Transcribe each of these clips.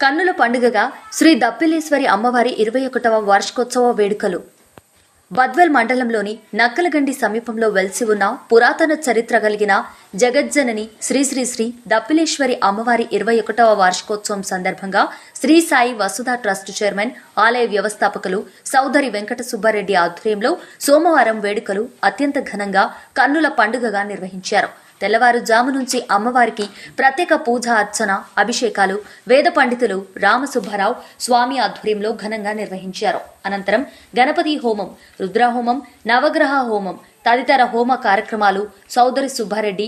కన్నుల పండుగగా శ్రీ దప్పిలేశ్వరి అమ్మవారి 21వ వార్షికోత్సవ వేడుకలు బద్వేల్ మండలంలోని నక్కలగండి సమీపంలో వెలిసి ఉన్న పురాతన చరిత్ర కలిగిన జగజ్జనని శ్రీ శ్రీ శ్రీ దప్పిలేశ్వరి అమ్మవారి 21వ వార్షికోత్సవం సందర్భంగా శ్రీ సాయి వసుధ ట్రస్ట్ చైర్మన్ ఆలయ వ్యవస్థాపకులు సౌదరి వెంకట సుబ్బారెడ్డి ఆధ్వర్యంలో సోమవారం వేడుకలు అత్యంత ఘనంగా కన్నుల పండుగగా నిర్వహించారు. తెల్లవారుజాము నుంచి అమ్మవారికి ప్రత్యేక పూజ అర్చన అభిషేకాలు వేద పండితులు రామసుబ్బారావు స్వామి ఆధ్వర్యంలో ఘనంగా నిర్వహించారు. అనంతరం గణపతి హోమం, రుద్రహోమం, నవగ్రహ హోమం తదితర హోమ కార్యక్రమాలు సౌదరి సుబ్బారెడ్డి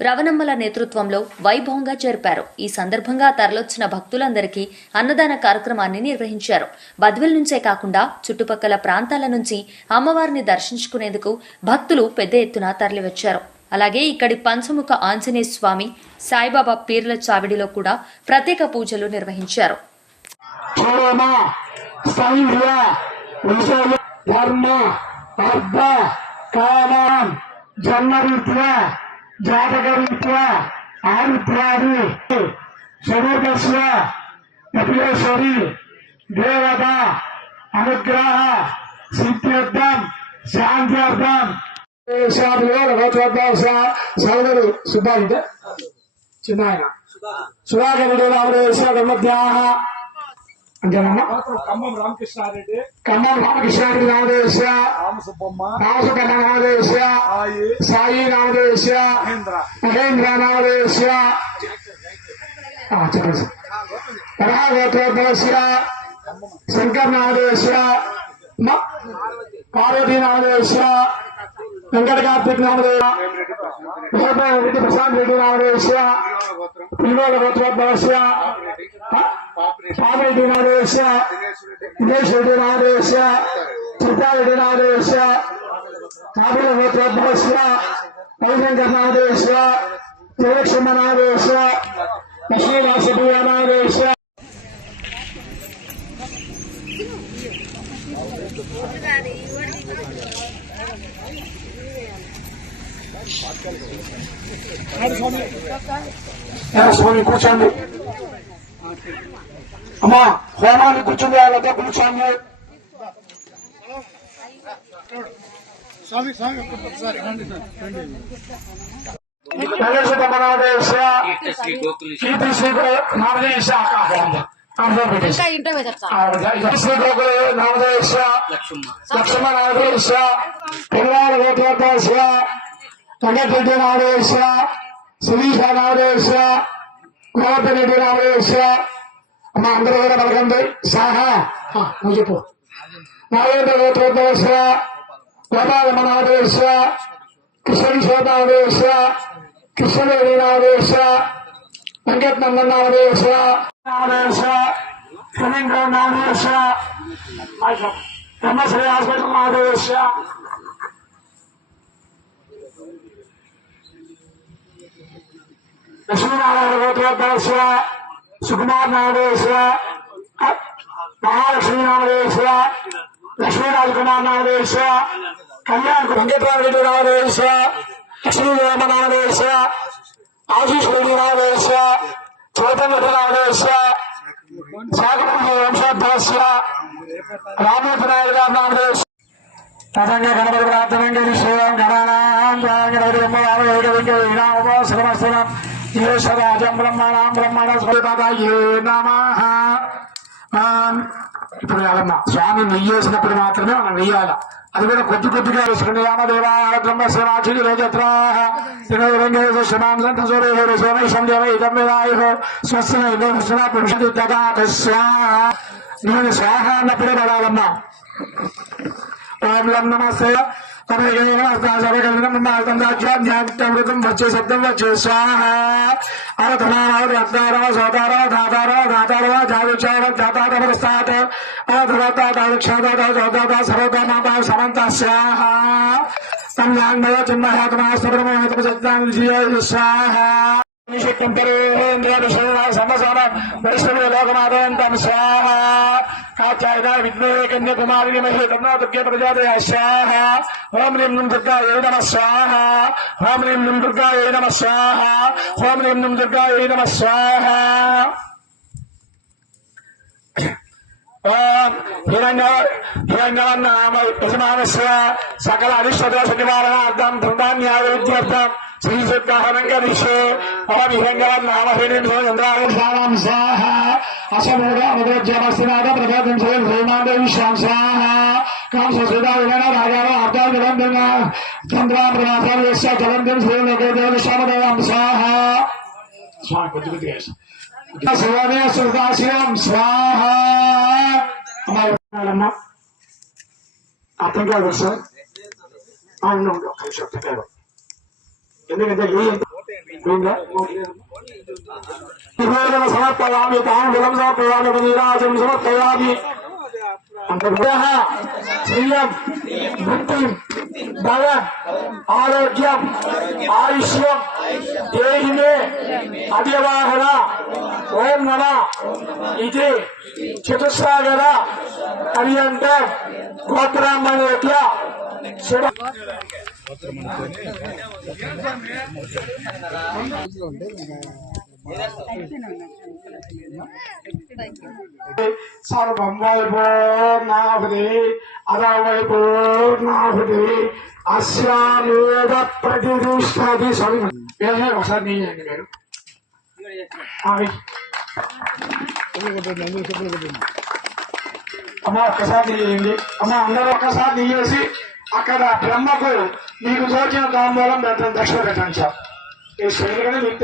రవణమ్మల నేతృత్వంలో వైభవంగా జరిపారు. ఈ సందర్భంగా తరలొచ్చిన భక్తులందరికీ అన్నదాన కార్యక్రమాన్ని నిర్వహించారు. బద్వేల్ నుంచే కాకుండా చుట్టుపక్కల ప్రాంతాల నుంచి అమ్మవారిని దర్శించుకునేందుకు భక్తులు పెద్ద ఎత్తున తరలివచ్చారు. అలాగే ఇక్కడి పంచముఖ ఆంజనేయ స్వామి, సాయిబాబా పీర్ల చావిడిలో కూడా ప్రత్యేక పూజలు నిర్వహించారు. సోదరు సుబ్బారెడ్డి చిన్న ఆయన సుధాకరెడ్డి రామదేశ గమ్మత్యాహ అంతేనమ్మా. ఖమ్మం రామకృష్ణారెడ్డి రామదేశ రామసుబ్బమ్మ రామదేశ సాయి రామదేశ మహేంద్ర రామదేశ చెప్పండి పరాగోత్రోద్భవస్య శంకర్ నామదేశ పార్వతీ నామదేశ వెంకట కార్తిక్ నామదేవ రెడ్డి ప్రశాంత్ రెడ్డి నామదేశ పిల్లోల గోత్రోద్భవస్య పాపిరెడ్డి నామదేశ దినేష్ రెడ్డి నామదేశ చిత్తారెడ్డి నామదేశ కాపుల గోత్రోద్భవస్య రవిశంకర్ నామదేశ జయలక్ష్మ నామదేశ లక్ష్మీవాసప్రియ నామదేశ స్వామి కూర్చోండి అమ్మా. హోమాన్ని కూర్చుంది వాళ్ళతో కూర్చోండి. నామదేశ కీర్తి శ్రీ నామదేశ నామదేశ లక్ష్మణ నామదేశ పిల్లల గోత్రోద్భవస్య వెంకటరెడ్డి నామదేశ శిరీష నామదేశ గోవర్ధరెడ్డి నామదేశ. అమ్మ అందరూ కూడా పలకండి. సాహా నువ్వు చెప్పు. నాగేంద్ర గోత్రోద్భవస్య గోపాలమ్మ నామదేశ కృష్ణ నామదేశ కృష్ణదేవి నామదేశ వెంకటనందన్ నామదేశ నామదేశ రవీంద్ర నామదేశ బ్రహ్మశ్రీ హాస్పిటల్ నామదేశ లక్ష్మీనారాయణ గోత్రోద్భవస్య సుకుమార్ నామదేశ మహాలక్ష్మీ నామదేశ లక్ష్మీరాజ్ కుమార్ నామదేశ కళ్యాణ్ వెంకటరామరెడ్డి నామదేశ లక్ష్మీదేవ నామదేశ ఆశీష్ రెడ్డి నామదేశ చైతన్య నామదేశ శాఖపూజ వంశోద్భవస్య రామూర్తి నాయుడు గారి నామదేశ తదంగా గణపతి ప్రార్థనంగా విషయం గణానామస్తనం ఈశ్వరాజం బ్రహ్మణాం బ్రహ్మణ స్వతాయే నమః. ఇప్పుడు కాదమ్మా స్వామి నెయ్యేసినప్పుడు మాత్రమే మనం నెయ్యాల. అది కూడా కొద్ది కొద్దిగా వేసుకుని రామదేవా బ్రహ్మశ్రమాచి నేను స్వాహ అన్నప్పుడే పడాలమ్మా. ఓం లం నమస్తే అమృతం వచ్చే శబ్దం వచ్చే స్వాహ అరథనారవ సోతారవ ధాతారవ ధాతారవ జాతారవ జాతారవస్తాత్ అరథ సర్వత సమంత స్వాహ సంజ్ఞాంగ చిన్మహాత్మాస్త్రమేతమ స్వాహ లోకమాదయంతం స్వాహ కాచాయన విఘ్నేకన్య కుమారిని మహే తన్నా దుర్గే ప్రజాదయ స్వాహ. ఓం హ్రీం నం దుర్గాయై నమః స్వాహ. ఓం హ్రీం నం దుర్గాయై నమః స్వాహ. ఓం హ్రీం నం దుర్గాయై నమః స్వాహ. ఓం హిరణ్యవన్నామ యజమానస్య సకల అరిష్టదోష నివారణార్థం ధృతాన్యాయ విద్యార్థం శ్రీశుద్ధాహనం కరిష్యే. ఓం హిరణ్యవన్నామ హిరణ్యేంద్రాయం స్వాహ అశమూఢమద్రోజ్యమస్తినాథ ప్రజాతం శ్రీమాందే విశ్వాం స్వాహ కాంససుధా విలన రాజావ అర్ధాజలం చంద్రాంధ్రాచార్యస్య జలంతం శ్రీలోకేదేవ విశ్వామదేవం స్వాహ. స్వామి కొద్ది కొద్దిగా శివనే సుదాశివం స్వాహ. అమ్మా అర్థం కాదు సార్. అవును ఒక్క నిమిషం అర్థం కాదు. ఎందుకంటే సమర్పయామి తాంబూలం సమర్పయామి నీరాజం సమర్పయామి అంతర్గ్రహ శ్రియం బుద్ధిం బలం ఆరోగ్యం ఆయుష్యం దేహిమే అవ్యవాహన ఓం నమ ఇది చతుస్సాగర పర్యంత గోత్రామణ్య శుభ సర్వం వైపూర్ణాహుతి అదవైపూర్ణాహుతి అస్యామేవ ప్రతిష్టతి. ఒకసారి నీయండి మీరు అమ్మ ఒక్కసారి నీయండి. అమ్మ అందరూ ఒక్కసారి నీయేసి అక్కడ బ్రహ్మకు మీకు తోచిన తాంబూలం పెట్టండి, దక్షిణ పెట్టండి సార్. ఈ శైలిగానే మీకు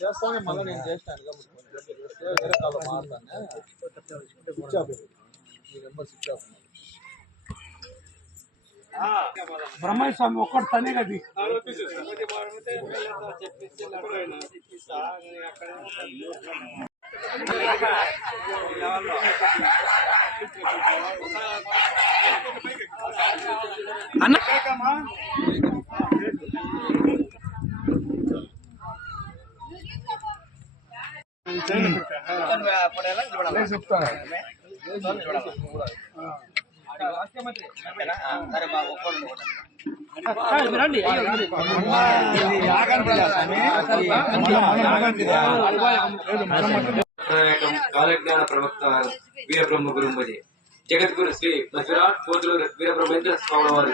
చేస్తానే మళ్ళీ నేను చేసినాను వేరే కాలం మారుతానే switch off switch off. Brahmayya Swami ఒక్కటి తనే కదా. అన్న కాలజ్ఞాన ప్రవక్త వీరబ్రహ్మ గురుంబజి జగద్గురు శ్రీ బద్విరాట్ కోతులూరు వీరబ్రహ్మేంద్ర స్వామి వారి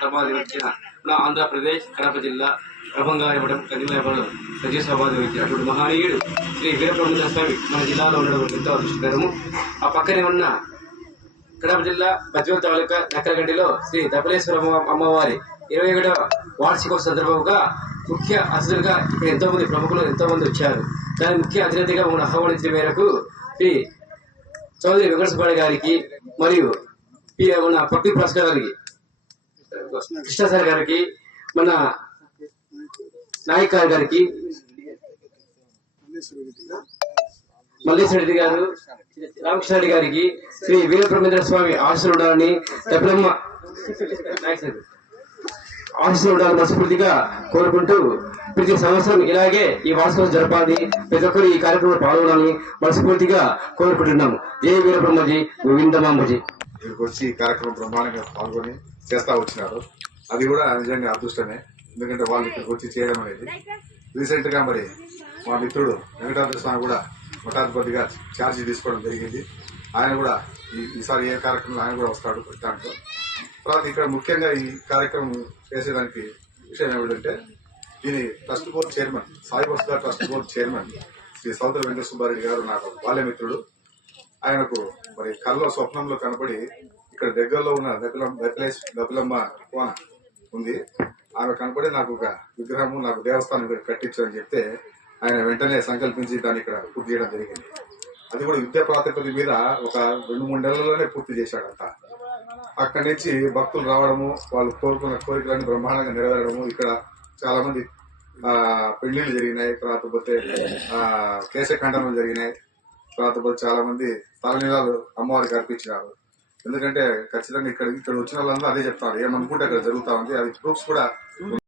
సమాధి వచ్చిన నా ఆంధ్రప్రదేశ్ కడప జిల్లా ప్రభంగాయపడం కదిమయపడం సజీవ సమాధి వచ్చి అటువంటి మహనీయుడు శ్రీ వీరబ్రహ్మేంద్ర స్వామి మన జిల్లాలో ఉండడం ఎంతో అదృష్టకరము. ఆ పక్కనే ఉన్న కడప జిల్లా బద్వేల్ తాలూకా నక్కలగడ్డిలో శ్రీ దపలేశ్వర అమ్మవారి 21వ వార్షికోత్సవ సందర్భంగా ముఖ్య అతిథులుగా ఇక్కడ ఎంతో మంది ప్రముఖులు ఎంతో మంది వచ్చారు. దాని ముఖ్య అతిథిగా మమ్మల్ని ఆహ్వానించిన మేరకు శ్రీ చౌదరి వెంకటసుబ్బారెడ్డి గారికి మరియు మన పట్టి ప్రసాద్ గారికి, కృష్ణ సార్ గారికి, మన నాయక్ గారికి, మల్లేశ్వర రెడ్డి గారు, రామకృష్ణ రెడ్డి గారికి శ్రీ వీరబ్రహ్మేంద్ర స్వామి ఆశీస్సులు ఉండాలని దెబ్బలమ్మ ఆశీస్సులు ఉండాలని మనస్ఫూర్తిగా కోరుకుంటూ ప్రతి సంవత్సరం ఇలాగే ఈ వార్షికోత్సవం జరపాలి, ప్రతి ఒక్కరు ఈ కార్యక్రమంలో పాల్గొనాలని మనస్ఫూర్తిగా కోరుకుంటున్నాము. జై వీరబ్రహ్మజీ గోవిందమాంబజీ. ఇక్కడికి వచ్చి ఈ కార్యక్రమం బ్రహ్మాండంగా పాల్గొని చేస్తా వచ్చినారు. అది కూడా నిజంగా అదృష్టమే. ఎందుకంటే వాళ్ళు ఇక్కడికి వచ్చి చేయడం అనేది రీసెంట్ గా మరి మా మిత్రుడు వెంకటాద్రి స్వామి కూడా మఠాధిపతిగా ఛార్జీ తీసుకోవడం జరిగింది. ఆయన కూడా ఈసారి ఏ కార్యక్రమంలో ఆయన కూడా వస్తాడు దాంట్లో. తర్వాత ఇక్కడ ముఖ్యంగా ఈ కార్యక్రమం చేసేదానికి విషయం ఏమిటంటే దీని trust board chairman Sai Vasudha trust board chairman Shri Chowdary Venkata Subbareddy గారు నాకు బాల్యమిత్రుడు. ఆయనకు మరి కల్లో స్వప్నంలో కనపడి ఇక్కడ దగ్గరలో ఉన్న దపిలమ్మ కోన ఉంది, ఆమె కనపడి నాకు ఒక విగ్రహము నాకు దేవస్థానం ఇక్కడ కట్టించని చెప్తే ఆయన వెంటనే సంకల్పించి దాన్ని ఇక్కడ పూర్తి చేయడం జరిగింది. అది కూడా విద్యా ప్రాతిపదిక మీద ఒక 2-3 నెలల్లోనే పూర్తి చేశాడంట. అక్కడి నుంచి భక్తులు రావడము, వాళ్ళు కోరుకున్న కోరికలన్నీ బ్రహ్మాండంగా నెరవేరడము, ఇక్కడ చాలా మంది పెళ్లిళ్ళు జరిగినాయి, తర్వాత పోతే కేశఖండనలు జరిగినాయి, తర్వాత పోతే చాలా మంది తలనీలాలు అమ్మవారికి అర్పించినారు. ఎందుకంటే ఖచ్చితంగా ఇక్కడ వచ్చిన వాళ్ళందరూ అదే చెప్తారు, ఏమనుకుంటే అక్కడ జరుగుతా ఉంది. అది ప్రూఫ్స్ కూడా